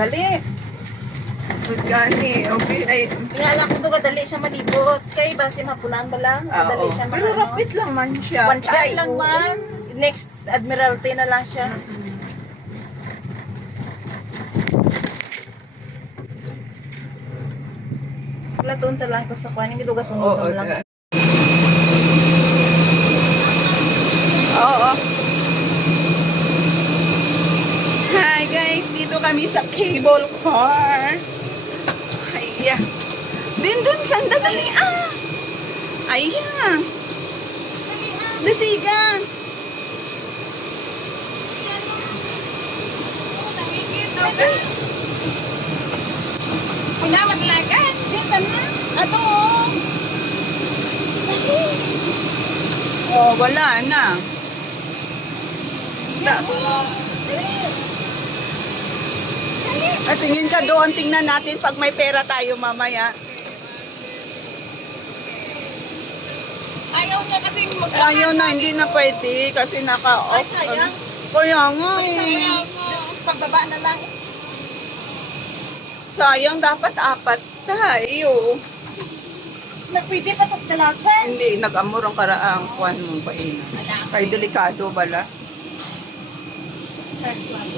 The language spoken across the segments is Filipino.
Gali. Good gani. Okay. Ay, Tingala ko to kadali siya malibot. Kay base mapunan ba lang? Kadali oo. siya Pero rapid lang man siya. One shot Ay, lang oo. man. Next Admiralty na lang siya. Platoon ta lang to sa kwan. Hindi to gasunod Oo. lang. Oo. Hi guys, dito kami sa cable car. Ay, dun, sandali Ayan. Dasigan. Pinamat lagan. Dito na. Ato. Oh, wala na. At tingin ka doon, tingnan natin pag may pera tayo mamaya. Ayaw niya kasi Ayaw na, hindi na pwede kasi naka-off. Ay, sayang. Kaya nga Pagbaba na lang. Sayang, dapat 4 tayo. Pwede pa itong dalagan. Hindi, nag-amor ang karaang kuwan mong paina. Kay delikado bala.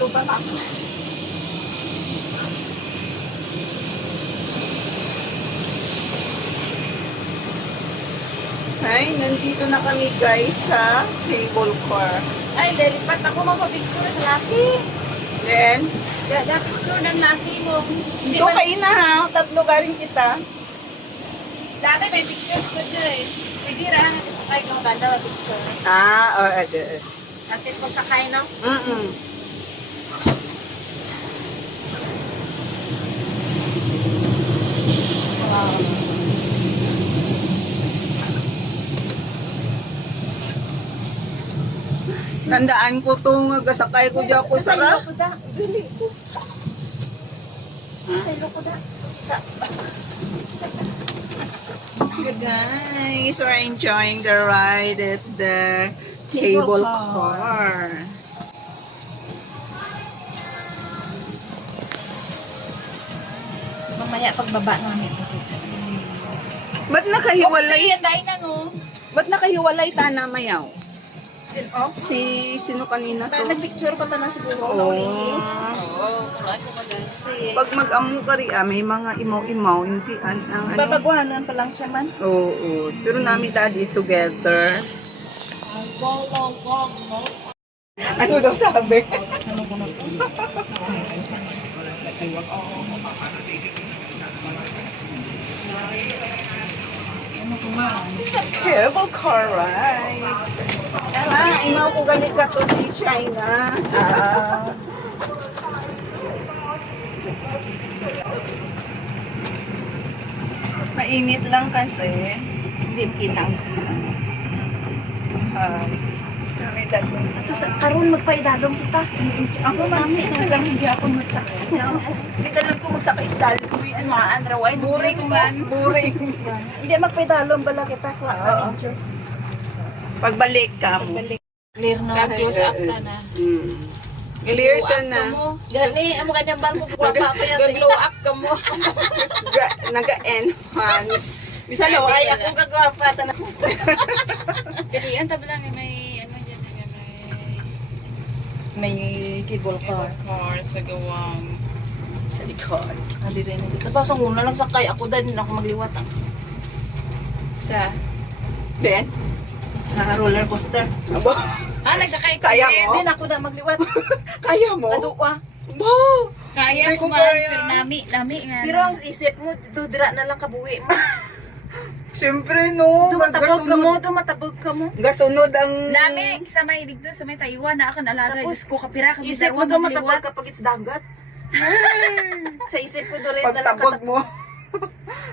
Lupa pa. Ay, nandito na kami guys sa cable car. Ay, lilipat ako magpa-picture sa laki. Then, Gada picture ng laki mo. Hindi ito kayo na ha, 3 galing kita. Dati may picture ko dyan eh. Pwede ra, sakay ka maganda picture. At At least magsakay na. Wow. Tandaan ko itong gasakay ko dyan ako sarap. Dili ito. Sa ko da. Good guys, we're enjoying the ride at the cable car. Mamaya pagbaba namin. Ba't nakahiwalay? Dahil na no. Ba't nakahiwalay tana mayaw? Sino? Sino kanina to? Nagpicture pa ta na siguro. Oo. Oo, kulay ko magasi. Pag mag-amo ka rin, may mga imaw-imaw, hindi ang ano. Babaguhanan pa lang siya man. Oo, pero namin daddy together. Ano daw sabi? Sa cable car ride. Imaw ko galit ka to si China. Mainit lang kasi. Hindi makita ang May dagdag. Ito sa karon magpaidalong kita. Ako mami, lang hindi ako magsakay. Hindi talagang ko magsakay style. Ano, Andra, why? Buring man. Buring. Hindi magpaidalong bala kita ko. Pagbalik ka mo. Balik. Clear na. Nag-close up na na. Clear ka na. Gani, amo ganyang ban mo kuha pa ako yan sa Nag-glow up ka mo. Naga-enhance. Bisa lo ay ako gagawa pa ta na. Kalian tabla ni may ano dyan May cable car car sa gawang. Sa likod. Ali rin dito. Tapos ang una lang sakay ako dahil ako magliwat Sa Then, sa roller coaster. abo, nagsakay ka kaya din. mo? Din ako na magliwat. Kaya mo? Kadua. Mo! Kaya Hindi ko ko man, kaya. pero lami nga. Pero ang isip mo, dito dira na lang kabuhi mo. Siyempre no, Tumatabog ka mo, tumatabog ka mo. gasunod ang... Lami, sa may digdo, sa may Taiwan, na akan alaga. Tapos, Diyos ko, kapira ka. Isip mo tumatabog kapag it's dagat. Sa isip ko doon rin na lang Pagtabog mo.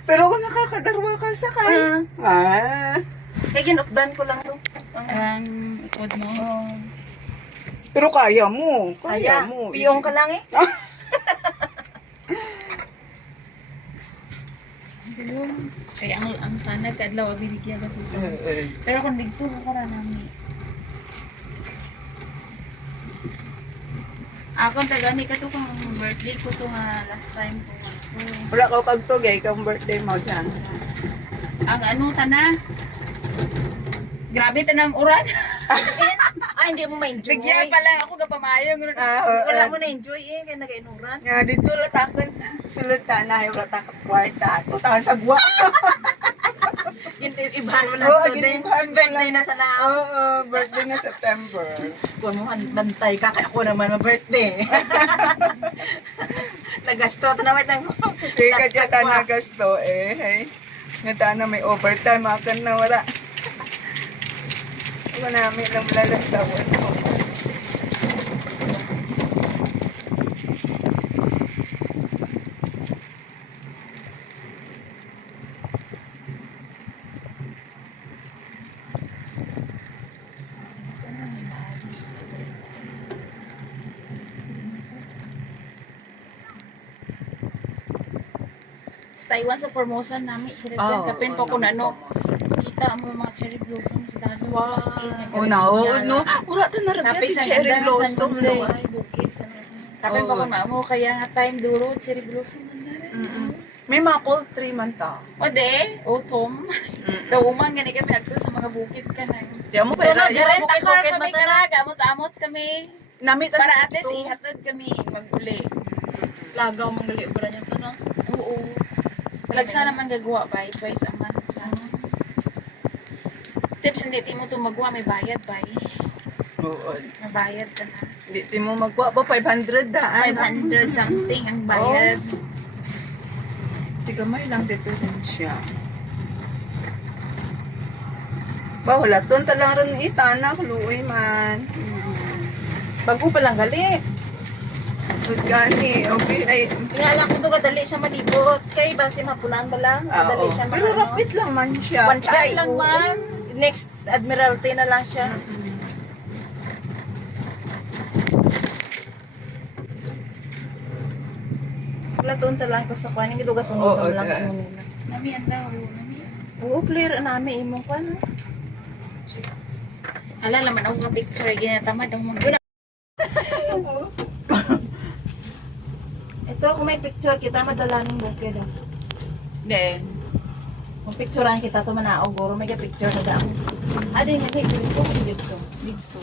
Pero kung nakakadarwa ka sakay. Kaya ginukdan ko lang to. Ang ikod mo. Pero kaya mo. Kaya Kaya, mo. piyong ka lang eh. Kaya ang sana kadlaw binigyan ka dito. Pero kung dito ko ra nami. Ako tagani ka to kung birthday ko to nga last time ko. Wala ko kagtugay kang birthday mo dyan. Ang ano tana? Grabe tanang uran. Hindi mo ma-enjoy. Bigyan pa lang ako gapamayong. Wala mo na-enjoy kaya nag-inuran. Nga, dito latakon. Sulod ta na yung latakot kwarta. Tutawan sa guwa. Ibahan mo lang to din. Birthday na tanaw. Oo, birthday na September. Kung mo bantay ka, kaya ako naman ma-birthday. Nagasto, tanaw ng Kaya kaya ta nagasto eh. Nga na may overtime akan na wala. Wala namin lang lalantawan ko. Sa Taiwan sa Formosa namin, kapin pa ko na ano. Kita mo mga cherry blossom sa dalo. Wow. Oh, no. Wala ta na Tapos rin ang cherry ganda, blossom. sandali. No? Ay, bukid. Kapin pa ko na mo, kaya nga time duro, cherry blossom. May maple tree man ta. O de, autumn. Dauman, gani kami nagto sa mga bukid ka na. Diyan mo Ito na, pera. direct Bukid, takar bukid, kami mata ka na. na, gamot-amot kami. Namit ang Para at least dito. ihatod kami maguli. Lagaw mong gali ubra niya to, no? Oo. Lagsa naman gagawa ba? Twice a month lang. Tips, hindi mo ito magawa, may bayad ba? Oo. May bayad ka na. Hindi mo magwa ba 500 daan. 500 something ang bayad. Tiga may lang diferensya. Ba wala ton talang ron itana luoy man. Bago pa lang gali. Good gani. Okay ay Tingala ko to kadali siya malibot. Kay base mapunan ba lang? Kadali siya pero maano. rapid lang man siya. One Ay, try lang man. Next Admiralty na lang siya. Wala to lang to sa kwan. Hindi to kasunod Oo, lang yeah. ano nila. Nami, ang daw. Nami. Oo, clear namin imong kwan. Ala, laman ako nga picture. Ginatamad ako mga. Ito kung may picture kita madala ng bukid. Then, Kung picturean kita to manaog guro may picture na daan. Adi nga dito ko dito. dito.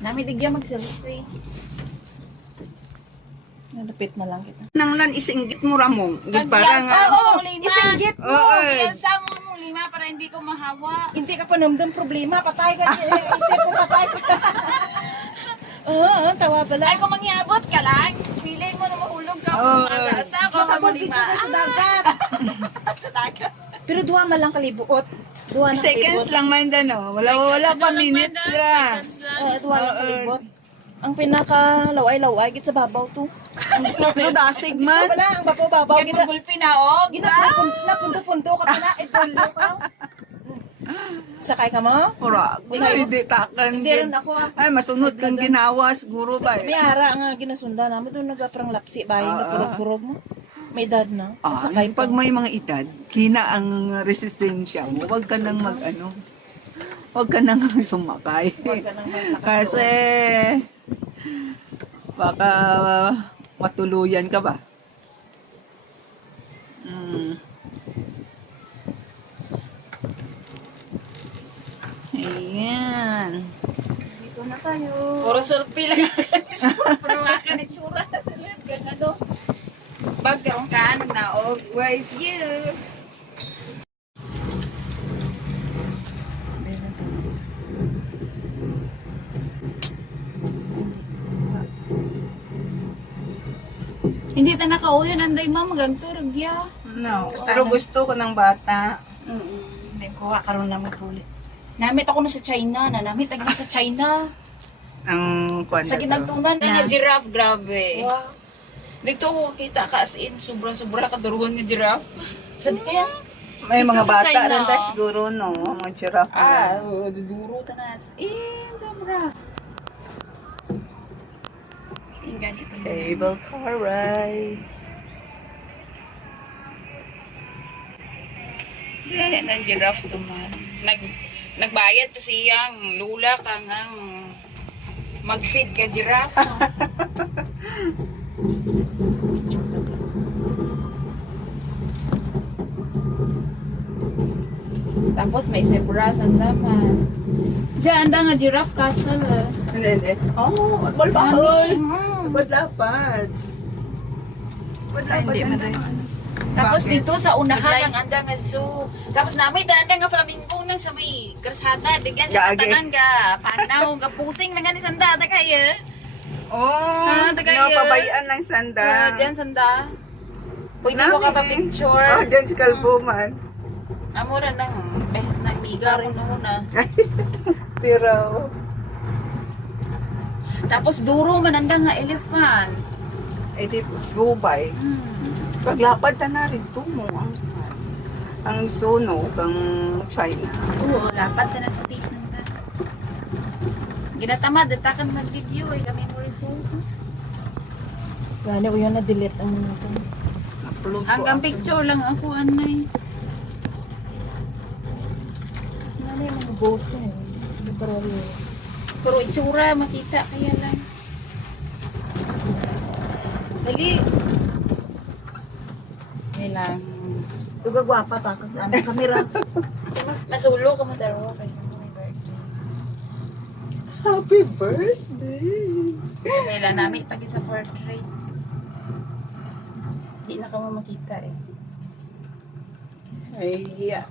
Nami, digyan mag-selfie. Nalapit na lang kita. Nang lan isinggit mo ramong. Gid para Pagyas nga. ako mong lima. Isinggit mo. Oo. Pagyasa mo mong lima para hindi ko mahawa. Hindi ka pa namdam problema, patay ka. Isip mo patay ka. Oo, tawa pala. Ay, kung manghiabot ka lang, feeling mo na mahulog ka. Oo. Magasa ako Matabog mong dito lima. ka sa dagat. Sa dagat. Pero duha man lang kalibuot. Duha na Seconds lang man dano. Wala pa minutes ra. Duha lang kalibot. Ang pinaka laway-laway git sa babaw to. Pero dasig man. Wala ang babaw-babaw Yan gina. magulpi na, oh. Napunto ka na itulyo ka. Sakay ka mo? Pura. Hindi takan. Hindi rin ako. Ay masunod kang ginawa siguro ba. May ara nga ginasunda namin doon nagaprang lapsi bahay na kurog-kurog mo. May edad na. Sakay Pag may mga edad, kina ang resistensya mo. Huwag ka nang mag-ano. Huwag ka nang sumakay. Huwag ka nang maglakas Kasi, baka matuluyan ka ba? Ayan. Dito na tayo. Puro selfie lang. Puro akan itsura na sila. Kang ano. Bagkaroon ka, nagnaog. Where is you? Meron tayo. Hindi ta nakauyo. Nanday ma, magagturog ya. No. Pero gusto ko ng bata. Hindi ko karon na magkulit. Namit ako na sa China. Namit ako na sa China. Ang kwan Sa na to. ginagtungan na giraffe, grabe. Wow. Dito ko kita ka as in, sobra-sobra kadurugan ng giraffe. Sa diyan. May mga Dito sa bata China. rin tayo siguro, no? Mga giraffe na. duduro tanas. Sobra. Tingnan ito. Cable car rides. Kaya nang giraffe to man. Nagbayad pa siyang lula ka ngang mag-feed ka giraffe. Tapos may zebra sa daman. Diyan nga giraffe castle. Hindi. Oh, ball pa hol. Mm. Ba't lapad? Ba't lapad Hindi, yan? maday. Tapos Bakit? dito sa unahan ang anda nga zoo. Tapos namin tanan nga flamingo nang sa may karsada. Digyan sa Gagi. tanan ga panaw ga pusing na nga ni sanda ta kaya. Oh, tagay- napabayaan ng sanda. Diyan sanda. Pwede mo ka pa-picture. Oh, dyan si Kalbuman. Amura nang nagbiga ko na. Tiro. Tapos duro man anda nga elephant. Eh, di po, subay. Paglapad ta na rin mo ang Sono, kang China. Oo, dapat na space nang ta. Ginatamad, datakan mag-video ay memory phone. Gani, o yun na-delete ang mga ito. Upload ko Hanggang ako. picture lang ako, anay. Ano yung mga boat na yun? Library. Pero itsura, makita kaya lang. Dali. Kailang. Tuga gwapa ta, kasi ano, kamera. Masulo ka mo dalawa kayo. Happy birthday! Kailan namin pag sa portrait. Hindi na ka mo makita eh. Ay, yeah.